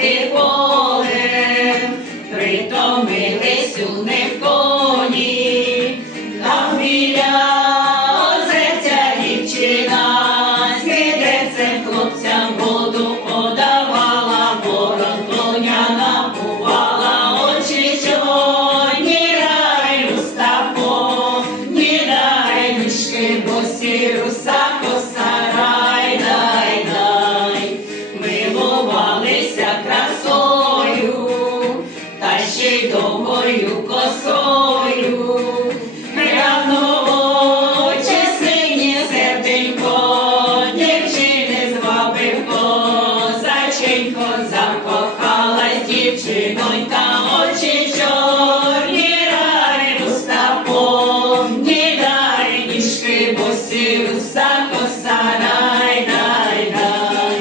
козаки полем, притомились у них коні, там біля озерця дівчина з відерцем хлопцям воду подавала, ворон коня напувала, очі чорні, рай уста повні, дай ніжки босі, руса коса, рай, дай, дай. Милувалися красою, та ще й довгою косою. Глянуче синє серденько, дівчини звабив козаченько, закохалась дівчинонька, очі чорні, рай, уста повні, дай ніжки босі, руса коса, рай, дай, дай.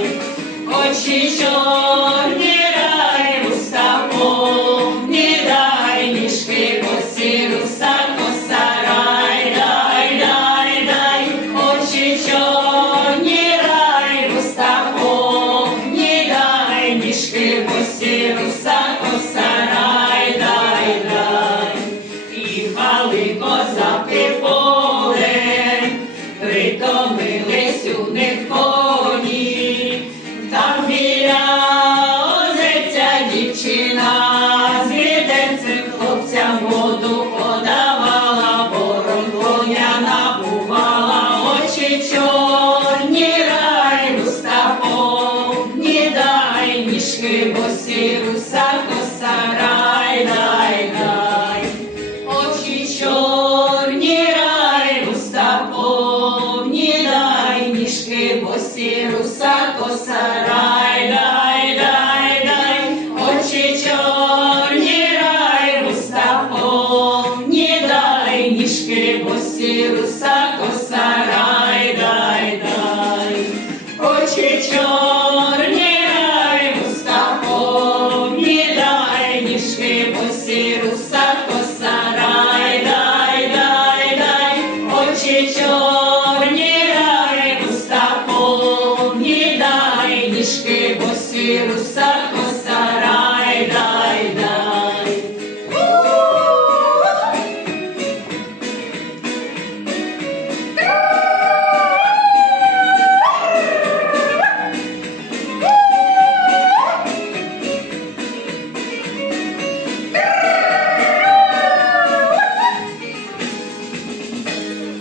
Очі чорні, рай, уста повні, дай ніжки босі, руса коса, рай, дай, дай, дай. Очі чорні, рай, уста повні, дай ніжки босі, руса коса, рай, дай, дай. Їхали козаки полем, притомились у них коні, там біля озерця дівчина з відерцем хлопцям воду подавала, ворон коня напувала, очі чорні, рай, уста повні, дай ніжки босі, руса коса, рай, дай, дай. Очі чорні, рай, уста повні, дай ніжки босі, руса коса, рай, дай, дай, дай. Очі чорні, рай, уста повні, дай ніжки босі, руса коса, рай, дай, дай. Очі чорні.